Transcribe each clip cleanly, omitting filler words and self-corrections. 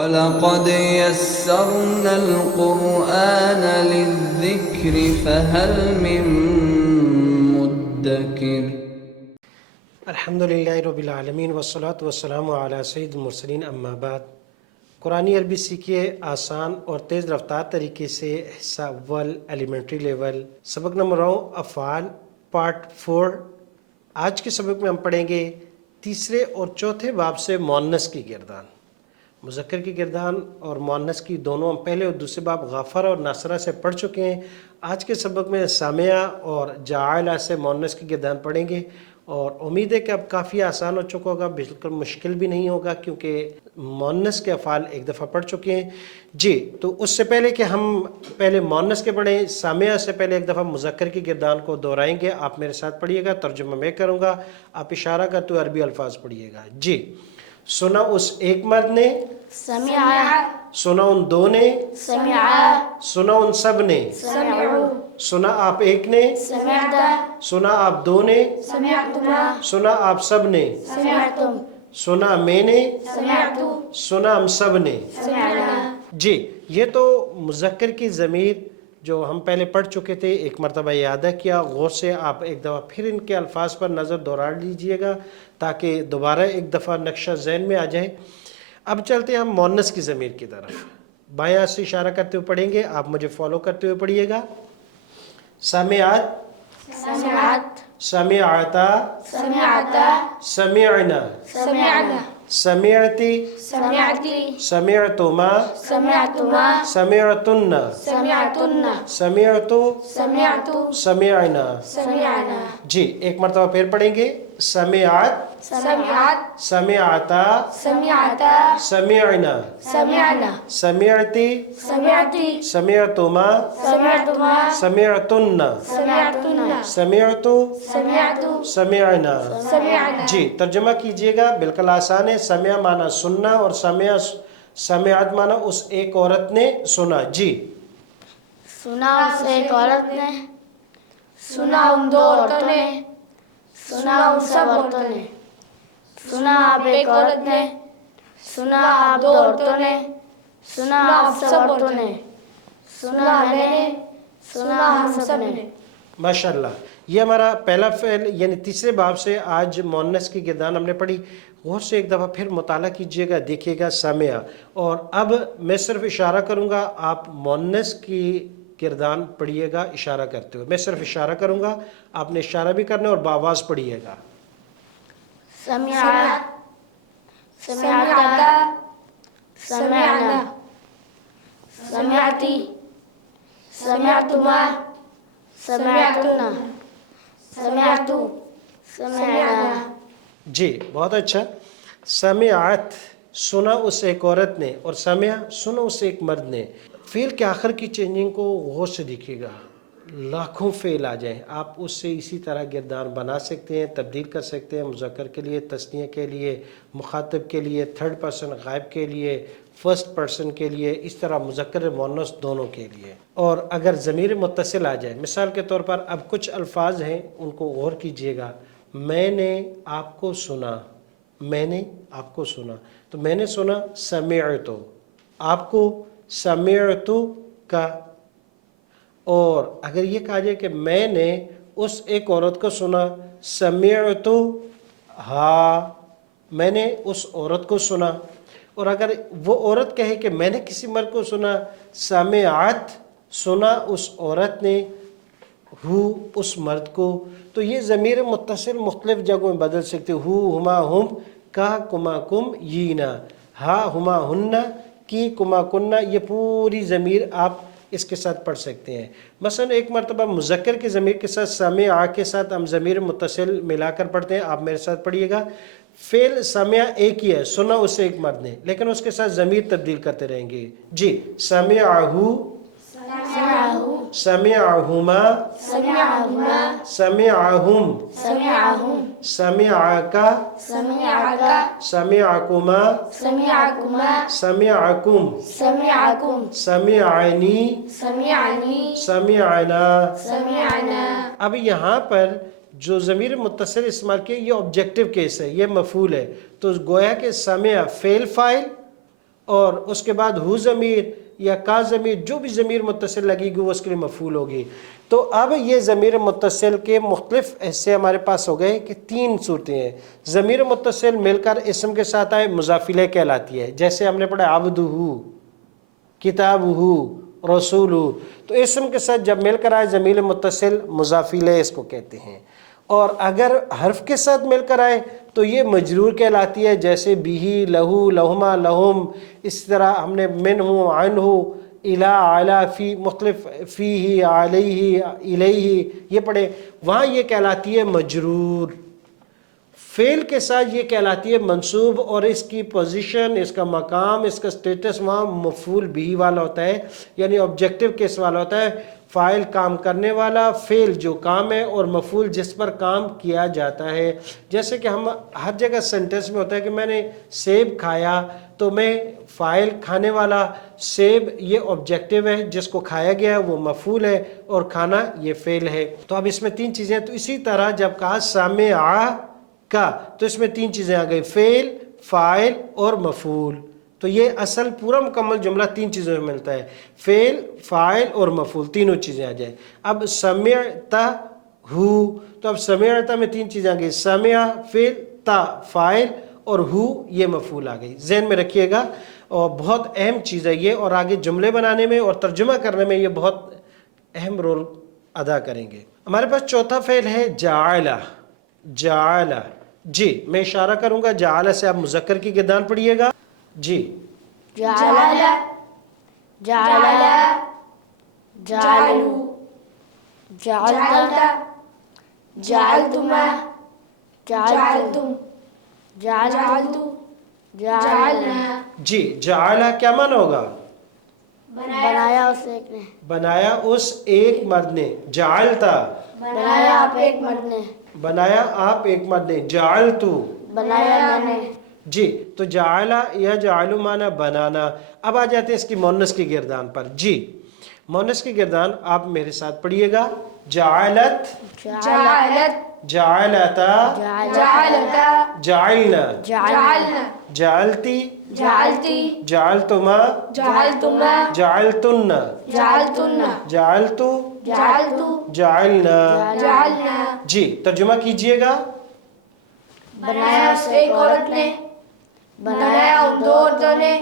وَلَقَدْ يَسَّرْنَا الْقُرْآنَ لِلذِّكْرِ فَهَلْ مِن مُّدَّكِرٍ۔ الحمدللہ رب العالمین والصلاة والسلام علی سید المرسلین، اما بعد۔ قرآن عربی سیکھیے آسان اور تیز رفتار طریقے سے، حصہ اول ایلیمنٹری لیول، سبق نمبر 9 افعال پارٹ 4۔ آج کے سبق میں ہم پڑھیں گے تیسرے اور چوتھے باب سے مؤنث کی گردان، مذکر کی گردان اور مؤنث کی دونوں ہم پہلے اور دوسرے باب غافر اور ناصرہ سے پڑھ چکے ہیں۔ آج کے سبق میں سامعہ اور جاعلہ سے مؤنث کی گردان پڑھیں گے، اور امید ہے کہ اب کافی آسان ہو چکا ہوگا، بالکل مشکل بھی نہیں ہوگا کیونکہ مؤنث کے افعال ایک دفعہ پڑھ چکے ہیں۔ جی، تو اس سے پہلے کہ ہم پہلے مؤنث کے پڑھیں، سامعہ سے پہلے ایک دفعہ مذکر کی گردان کو دہرائیں گے۔ آپ میرے ساتھ پڑھیے گا، ترجمہ میں کروں گا، آپ اشارہ کرتے ہوئے عربی الفاظ پڑھیے گا۔ جی، سنا اس ایک مرد نے، سمع، سنا ان دو نے، سمع، سنا ان سب نے، سمعوا، سنا آپ ایک نے، سمعت، سنا آپ دو نے، سمعتما، سنا آپ سب نے، سمعتم، سنا میں نے، سمعت، سنا ہم سب نے۔ سمعنا۔ جی، یہ تو مذکر کی ضمیر جو ہم پہلے پڑھ چکے تھے، ایک مرتبہ یادہ کیا، غور سے آپ ایک دفعہ پھر ان کے الفاظ پر نظر دوڑا لیجئے گا تاکہ دوبارہ ایک دفعہ نقشہ ذہن میں آ جائے۔ اب چلتے ہیں ہم مؤنث کی ضمیر کی طرف، بائیں ہاتھ سے اشارہ کرتے ہوئے پڑھیں گے، آپ مجھے فالو کرتے ہوئے پڑھیے گا۔ سمعت، سمعت، سمعتا، سمعت، سمعنا، سمعنا، سمعتی، سمعتی، سمعتما، سمعتما، سمعتن، سمعتن، سمعتو، سمعت، سمعنا۔ سمعنا۔ جی، ایک مرتبہ پھر پڑھیں گے۔ سمعت، سمعت، سمعتا، سمعت، سمعنا، سمعنا، سمعتی، سمعتی، سمعتما، سمعتما، سمعتن، سمعتن، سمعتو، سمعت، سمعنا۔ سمعنا۔ جی، ترجمہ کیجئے گا، بالکل آسان ہے۔ سمع معنی سننا اور سمعت معنی اس ایک عورت نے سنا۔ جی، سنا اس ایک عورت نے، سنا ان دو عورتوں نے، سنا ان سب عورتوں نے، سنا آپ ایک عورت نے، سنا آپ دو عورتوں نے، سنا آپ سب عورتوں نے، سنا میں نے، سنا ہم سب نے۔ ماشاءاللہ، یہ ہمارا پہلا فعل یعنی تیسرے باب سے آج مؤنث کی گردان ہم نے پڑھی۔ غور سے ایک دفعہ پھر مطالعہ کیجئے گا، دیکھیے گا سامعہ، اور اب میں صرف اشارہ کروں گا، آپ مؤنث کی گردان پڑھیے گا اشارہ کرتے ہوئے۔ میں صرف اشارہ کروں گا، آپ نے اشارہ بھی کرنا ہے اور بآواز پڑھیے گا۔ سمع، سمعتا، سمعنا، سمعتی، سمعتما، سمعتن، سمعت، سمعنا۔ جی، بہت اچھا۔ سمعت، سنا اس ایک عورت نے، اور سمع، سنا اس ایک مرد نے۔ فعل کے آخر کی چینجنگ کو غور سے دیکھیے گا، لاکھوں فعل آ جائیں، آپ اس سے اسی طرح گردان بنا سکتے ہیں، تبدیل کر سکتے ہیں، مذکر کے لیے، تثنیہ کے لیے، مخاطب کے لیے، تھرڈ پرسن غائب کے لیے، فرسٹ پرسن کے لیے، اس طرح مذکر مؤنث دونوں کے لیے۔ اور اگر ضمیر متصل آ جائے، مثال کے طور پر اب کچھ الفاظ ہیں، ان کو غور کیجئے گا۔ میں نے آپ کو سنا، میں نے آپ کو سنا، تو میں نے سنا سمعتو، آپ کو سمعتو کا۔ اور اگر یہ کہا جائے کہ میں نے اس ایک عورت کو سنا، سمعتو ہا، میں نے اس عورت کو سنا۔ اور اگر وہ عورت کہے کہ میں نے کسی مرد کو سنا، سمعت، سنا اس عورت نے، ہو اس مرد کو۔ تو یہ ضمیر متصل مختلف جگہوں میں بدل سکتے، ہو ہما ہم، کا کما کم یینا، ہا ہما ہننا، کی کما کننا، یہ پوری ضمیر آپ اس کے ساتھ پڑھ سکتے ہیں۔ مثلا ایک مرتبہ مذکر کی ضمیر کے ساتھ سمع کے ساتھ ہم ضمیر متصل ملا کر پڑھتے ہیں، آپ میرے ساتھ پڑھیے گا۔ فعل سمع ایک ہی ہے، سنا اسے ایک مرد نے، لیکن اس کے ساتھ ضمیر تبدیل کرتے رہیں گے۔ جی، سمعہو، سمعہما، سمعہما، سمعہم، سمعہم، سمعکا، سمعکا، سمعکما، سمعکما، سمعکم، سمعکم، سمعنی، سمعنی، سمعنا۔ سمعنا۔ اب یہاں پر جو ضمیر متصل استعمال کیے، یہ آبجیکٹو کیس ہے، یہ مفعول ہے، تو گویا کہ سمع فعل فاعل اور اس کے بعد ہو ضمیر یا کا ضمیر جو بھی ضمیر متصل لگے گی وہ اس کے لیے مفعول ہوگی. تو اب یہ ضمیر متصل کے مختلف حصے ہمارے پاس ہو گئے کہ 3 صورتیں ہیں. ضمیر متصل مل کر اسم کے ساتھ آئے مضاف الیہ کہلاتی ہے. جیسے ہم نے پڑھا عبدہ، کتابہ، رسولہ. تو اسم کے ساتھ جب مل کر آئے ضمیر متصل مضاف الیہ اس کو کہتے ہیں. اور اگر حرف کے ساتھ مل کر آئے تو یہ مجرور کہلاتی ہے. جیسے بیہی، لہو، لہما، لہم. اس طرح ہم نے منہ، عنہ، الا، علا، فی، مختلف فیہ، علیہ، الیہ یہ پڑھے. وہاں یہ کہلاتی ہے مجرور. فعل کے ساتھ یہ کہلاتی ہے منصوب، اور اس کی پوزیشن، اس کا مقام، اس کا سٹیٹس وہاں مفعول بھی والا ہوتا ہے، یعنی آبجیکٹیو کیس والا ہوتا ہے. فاعل کام کرنے والا، فعل جو کام ہے، اور مفعول جس پر کام کیا جاتا ہے. جیسے کہ ہم ہر جگہ سینٹنس میں ہوتا ہے کہ میں نے سیب کھایا، تو میں فاعل کھانے والا، سیب یہ آبجیکٹیو ہے جس کو کھایا گیا ہے وہ مفعول ہے، اور کھانا یہ فعل ہے. تو اب اس میں 3 چیزیں ہیں. تو اسی طرح جب کہا سمع کا تو اس میں 3 چیزیں آ گئی، فعل، فاعل اور مفعول. تو یہ اصل پورا مکمل جملہ 3 چیزوں میں ملتا ہے، فعل، فاعل اور مفعول، تینوں چیزیں آ جائیں. اب سمعت ہو، تو اب سمعت میں 3 چیزیں آ گئی، سمع فعل، تا فاعل اور ہو یہ مفعول آ گئی. ذہن میں رکھیے گا، اور بہت اہم چیز ہے یہ، اور آگے جملے بنانے میں اور ترجمہ کرنے میں یہ بہت اہم رول ادا کریں گے. ہمارے پاس چوتھا فعل ہے جعل. جعل، جی میں اشارہ کروں گا، جعل سے آپ مذکر کی گردان پڑھیے گا. جی جعل، جعل، جعلوا، جعلت، جعلتما، جعلتم، جعلتو، جعلنا. جی جعل کیا معنی ہوگا؟ بنایا اس ایک نے، بنایا اس ایک مرد نے. جعلتا، بنایا آپ ایک مرد نے، بنایا آپ ایک مرد نے. جعلتو، بنایا میں نے. جی تو جعل یا جعلو معنی بنانا. اب آ جاتے ہیں اس کی مؤنث کی گردان پر. جی مؤنث کی گردان آپ میرے ساتھ پڑھیے گا. جعلت، جعلت، جعلتا، جعلتا، جعلنا، جعلنا، جعلتی، جعلتی، جعلتما، جعلتما، جعلتن، جعلتن، جعلتو، جعلتو، جعلنا. جعلنا. جی ترجمہ کیجئے گا. بنایا اس ایک عورت نے، بنایا ان 2 عورتوں نے،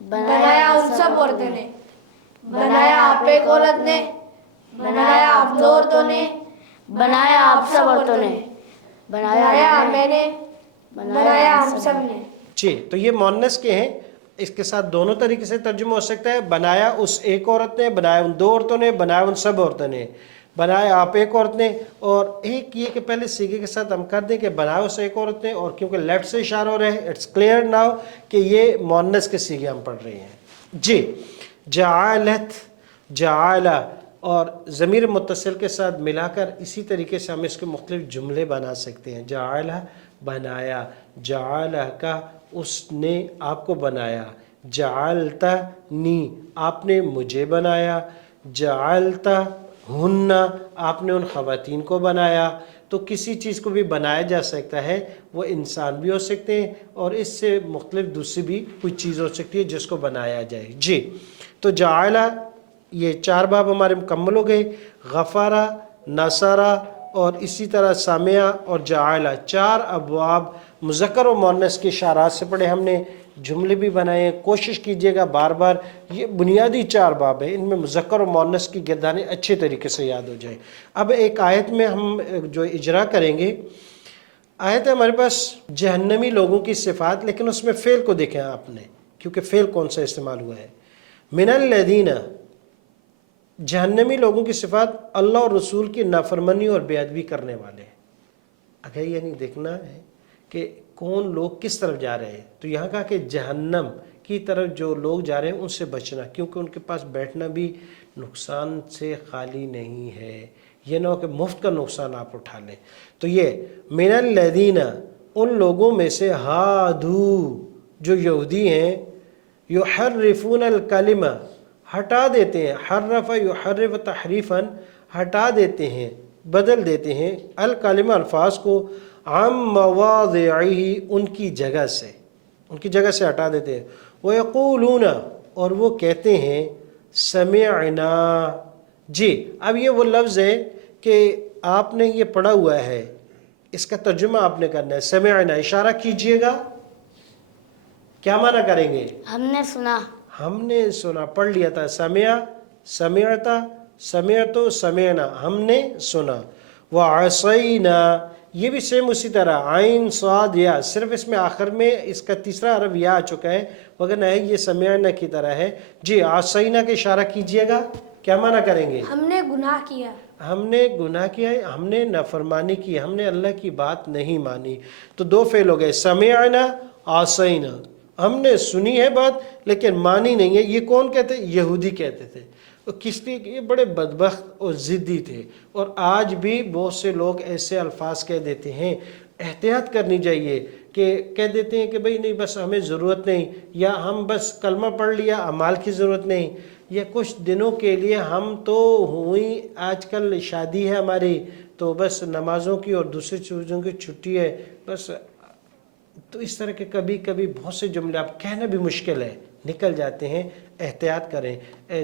بنایا ان سب عورتوں نے، بنایا آپ ایک عورت نے، بنایا آپ 2 عورتوں نے، بنایا آپ سب عورتوں نے، بنایا میں نے، بنایا ہم سب نے. جی تو یہ مؤنث کے ہیں، اس کے ساتھ دونوں طریقے سے ترجمہ ہو سکتا ہے. بنایا اس ایک عورت نے، بنایا ان 2 عورتوں نے، بنایا ان سب عورتوں نے، بنایا آپ ایک عورت نے. اور ایک یہ کہ پہلے سیغے کے ساتھ ہم کر دیں کہ بنایا اس ایک عورت نے، اور کیونکہ لیفٹ سے اشارہ ہو رہا ہے اٹس کلیئر ناؤ کہ یہ مؤنث کے سیغے ہم پڑھ رہے ہیں. جی جعلت، جعل، اور ضمیر متصل کے ساتھ ملا کر اسی طریقے سے ہم اس کے مختلف جملے بنا سکتے ہیں. جعل بنایا، جعل کا اس نے آپ کو بنایا، جعلتنی آپ نے مجھے بنایا، جعلتا ہن آپ نے ان خواتین کو بنایا. تو کسی چیز کو بھی بنایا جا سکتا ہے، وہ انسان بھی ہو سکتے ہیں، اور اس سے مختلف دوسری بھی کوئی چیز ہو سکتی ہے جس کو بنایا جائے. جی تو جعل یہ 4 باب ہمارے مکمل ہو گئے. غفارہ، نصارہ اور اسی طرح سامعہ اور جعل 4 ابواب مذکر و مؤنث کی اشارات سے پڑھے ہم نے، جملے بھی بنائے ہیں. کوشش کیجئے گا بار بار، یہ بنیادی 4 باب ہیں، ان میں مذکر و مؤنث کی گردانیں اچھے طریقے سے یاد ہو جائیں. اب ایک آیت میں ہم جو اجرا کریں گے، آیت ہے ہمارے پاس جہنمی لوگوں کی صفات، لیکن اس میں فعل کو دیکھیں آپ نے، کیونکہ فعل کون سا استعمال ہوا ہے. من الذین، جہنمی لوگوں کی صفات اللہ اور رسول کی نافرمانی اور بے ادبی کرنے والے ہیں. اگر یعنی دیکھنا ہے کہ کون لوگ کس طرف جا رہے ہیں، تو یہاں کہا کہ جہنم کی طرف جو لوگ جا رہے ہیں ان سے بچنا، کیونکہ ان کے پاس بیٹھنا بھی نقصان سے خالی نہیں ہے. یہ نہ ہو کہ مفت کا نقصان آپ اٹھا لیں. تو یہ من الذین، ان لوگوں میں سے، ہادو جو یہودی ہیں، یحرفون الکلمہ ہٹا دیتے ہیں، حرف یحرف تحریفا ہٹا دیتے ہیں، بدل دیتے ہیں، الکلمہ الفاظ کو، عن مواضعہ ان کی جگہ سے، ان کی جگہ سے ہٹا دیتے ہیں. وَيَقُولُونَ اور وہ کہتے ہیں سمعنا. جی اب یہ وہ لفظ ہے کہ آپ نے یہ پڑھا ہوا ہے، اس کا ترجمہ آپ نے کرنا ہے. سمعنا اشارہ کیجئے گا، کیا معنی کریں گے؟ ہم نے سنا. ہم نے سنا، پڑھ لیا تھا. سمع، سمعتا، سمعتو، سمعنا، ہم نے سنا. وعصینا یہ بھی سیم اسی طرح، عین صاد یا، صرف اس میں آخر میں اس کا تیسرا حرف یا آ چکا ہے، وگرنہ یہ سمعنا کی طرح ہے. جی عصینا کا اشارہ کیجئے گا، کیا معنی کریں گے؟ ہم نے گناہ کیا. ہم نے گناہ کیا ہے، ہم نے نافرمانی کی، ہم نے اللہ کی بات نہیں مانی. تو دو فعل ہو گئے، سمعنا عصینا. ہم نے سنی ہے بات لیکن مانی نہیں ہے. یہ کون کہتے؟ یہودی کہتے تھے. کس لیے؟ یہ بڑے بدبخت اور ضدی تھے. اور آج بھی بہت سے لوگ ایسے الفاظ کہہ دیتے ہیں. احتیاط کرنی چاہیے کہ کہہ دیتے ہیں کہ بھئی نہیں بس ہمیں ضرورت نہیں، یا ہم بس کلمہ پڑھ لیا، اعمال کی ضرورت نہیں، یا کچھ دنوں کے لیے ہم تو ہوئی، آج کل شادی ہے ہماری تو بس نمازوں کی اور دوسری چیزوں کی چھٹی ہے بس. تو اس طرح کے کبھی کبھی بہت سے جملے آپ کہنا بھی مشکل ہے نکل جاتے ہیں. احتیاط کریں.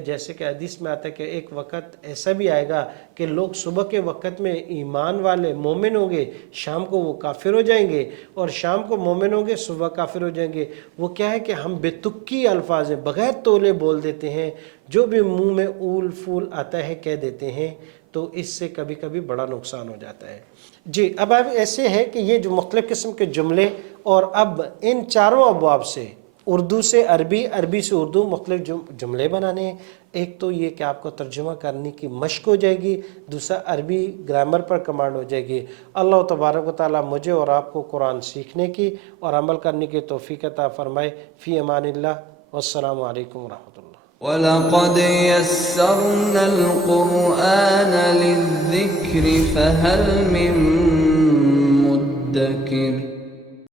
جیسے کہ حدیث میں آتا ہے کہ ایک وقت ایسا بھی آئے گا کہ لوگ صبح کے وقت میں ایمان والے مومن ہوں گے، شام کو وہ کافر ہو جائیں گے، اور شام کو مومن ہوں گے، صبح کافر ہو جائیں گے. وہ کیا ہے کہ ہم بے تکی الفاظ ہیں، بغیر تولے بول دیتے ہیں، جو بھی منہ میں اول فول آتا ہے کہہ دیتے ہیں. تو اس سے کبھی کبھی بڑا نقصان ہو جاتا ہے. جی اب ایسے ہے کہ یہ جو مختلف قسم کے جملے، اور اب ان چاروں ابواب سے اردو سے عربی، عربی سے اردو مختلف جملے بنانے ہیں. ایک تو یہ کہ آپ کو ترجمہ کرنے کی مشق ہو جائے گی، دوسرا عربی گرامر پر کمانڈ ہو جائے گی. اللہ تبارک و تعالیٰ مجھے اور آپ کو قرآن سیکھنے کی اور عمل کرنے کی توفیق عطا فرمائے. فی امان اللہ، والسلام علیکم ورحمۃ اللہ. وَلَقَدْ يَسَّرْنَا الْقُرْآنَ لِلذِّكْرِ فَهَلْ مِن مُّدَّكِرٍ